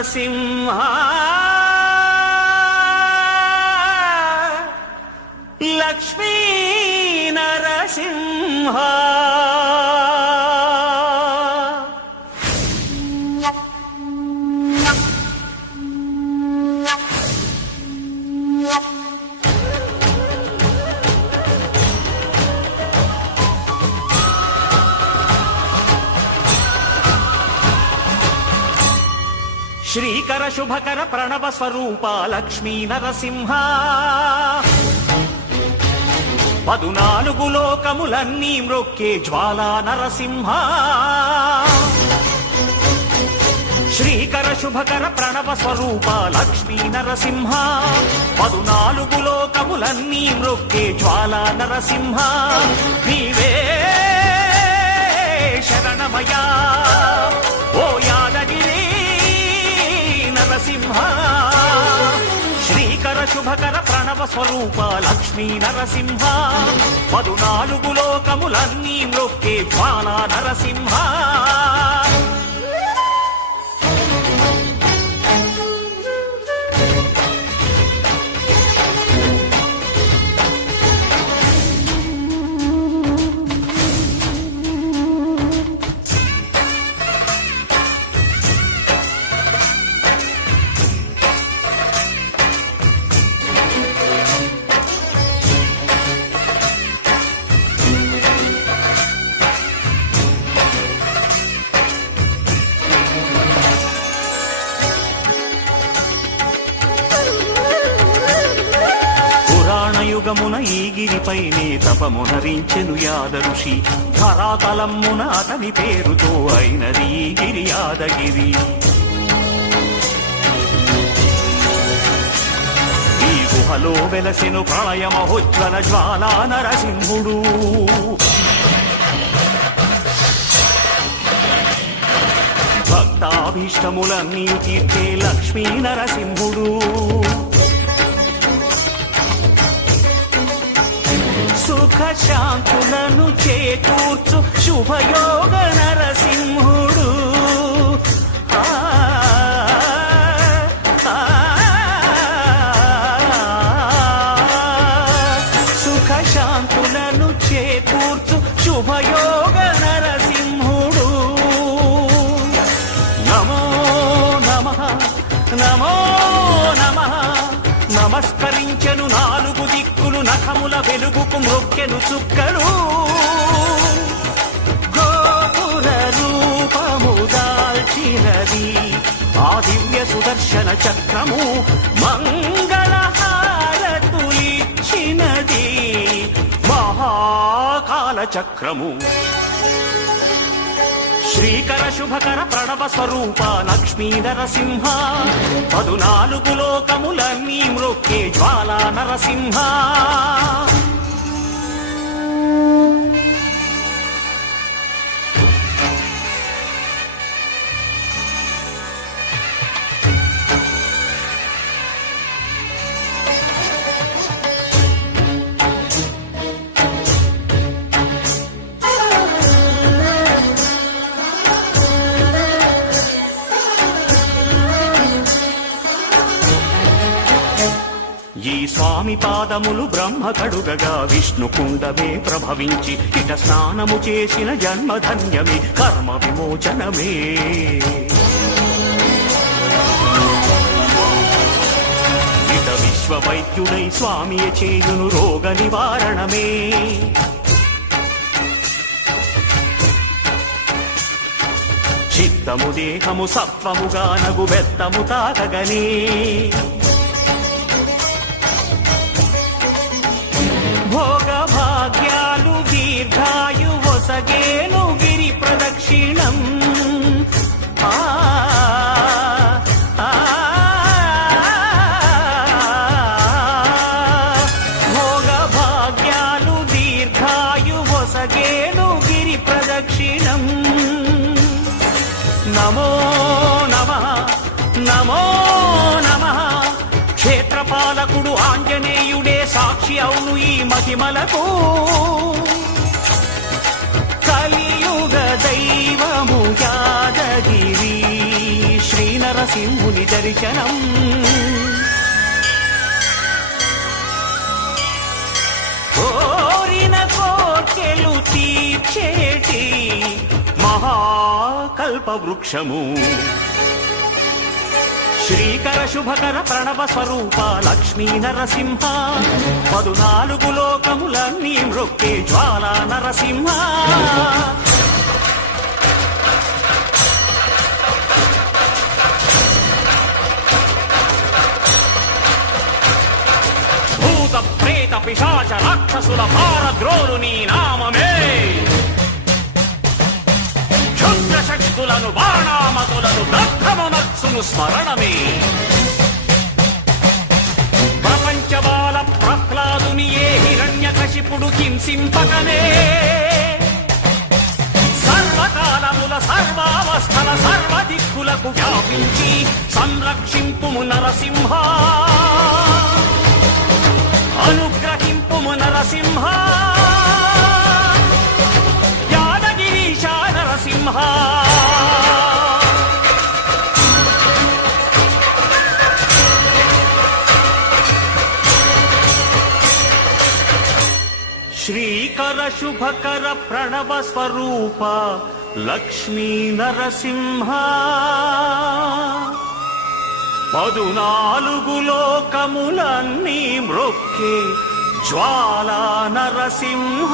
నరసింహ లక్ష్మీ నరసింహ శ్రీకర శుభకర ప్రణవ స్వరూప లక్ష్మీ నరసింహ 14 లోకములన్నీ మ్రొక్కే జ్వాలా నరసింహ శ్రీకర శుభకర ప్రణవ స్వరూప లక్ష్మీ నరసింహ 14 లోకములన్నీ మ్రొక్కే జ్వాలా నరసింహ నీవే శరణమయ్యా ఓ యాదగిరి నరసింహ శ్రీకర శుభకర ప్రణవ స్వరూప లక్ష్మీ నరసింహ 14 లోకములన్నీ మ్రొక్కే జ్వాలా నరసింహ యుగమున ఈ గిరిపైనే తపమునరించెను యాద ఋషి ధరాతలమ్మున అతని పేరుతో అయినది ఈ గిరి యాదగిరి ఈ గుహలో వెలసెను ప్రళయ మహోజ్వల జ్వాలా నరసింహుడు భక్తాభీష్టములన్నీ తీర్చే లక్ష్మీ నరసింహుడు సుఖ శాంతులను చేకూర్చు శుభయోగ నరసింహుడు సుఖ శాంతులను చేకూర్చు శుభయోగ నరసింహుడు నమో నమః నమో నమః నమస్కరించెను 4 దిక్కులు నఖముల వెలుగుకు మ్రొక్కెను చుక్కలు గోపుర రూపము దాల్చినది ఆ దివ్య సుదర్శన చక్రము మంగళహారతులిచ్చినది మహాకాల చక్రము శ్రీకర శుభకర ప్రణవ స్వరూప లక్ష్మీ నరసింహ 14 లోకములన్నీ మ్రొక్కే జ్వాలా నరసింహ ఈ స్వామి పాదములు బ్రహ్మ కడుగగా విష్ణు కుండమే ప్రభవించి ఇట స్నానము చేసిన జన్మధన్యమే కర్మ విమోచనమే ఇట విశ్వవైద్యుడై స్వామియ చేయును రోగ నివారణమే చిత్తము దేహము సత్వముగా నగు బెత్తము తాకగనే భోగ భాగ్యాలు దీర్ఘాయు వసగేను గిరి ప్రదక్షిణం భోగ భాగ్యాలు దీర్ఘాయు వసగేను గిరి ప్రదక్షిణం నమో నమః నమో నమః క్షేత్రపాలకుడు ఆంజనేయుడే సాక్షి అవును ఈ మహిమలకు కలియుగ దైవము యాదగిరి శ్రీ నరసింహుని దర్శనం. కోరిన కోర్కెలు తీర్చేటి మహాకల్ప వృక్షము. శ్రీకర శుభకర ప్రణవ స్వరూప లక్ష్మీ నరసింహ, 14 లోకములన్నీ మ్రొక్కే జ్వాలా నరసింహ. భూత ప్రేత పిశాచ రాక్షసుల భారద్రోలు నీ నామమే. క్షుద్ర శక్తులను బాణామతులను దగ్ధమునర్చును స్మరణమే. ప్రపంచబాల ప్రహ్లాదుని ఏ హిరణ్యకశిపుడు హింసింపకనే. సర్వకాలముల సర్వావస్థల సర్వదిక్కులకు వ్యాపించి సంరక్షింపుము నరసింహ, అనుగ్రహింపుము నరసింహ, యాదగిరీశ నరసింహ. శ్రీకర శుభకర ప్రణవ స్వరూప లక్ష్మీ నరసింహ, 14 లోకములన్నీ మ్రొక్కే జ్వాలా నరసింహ.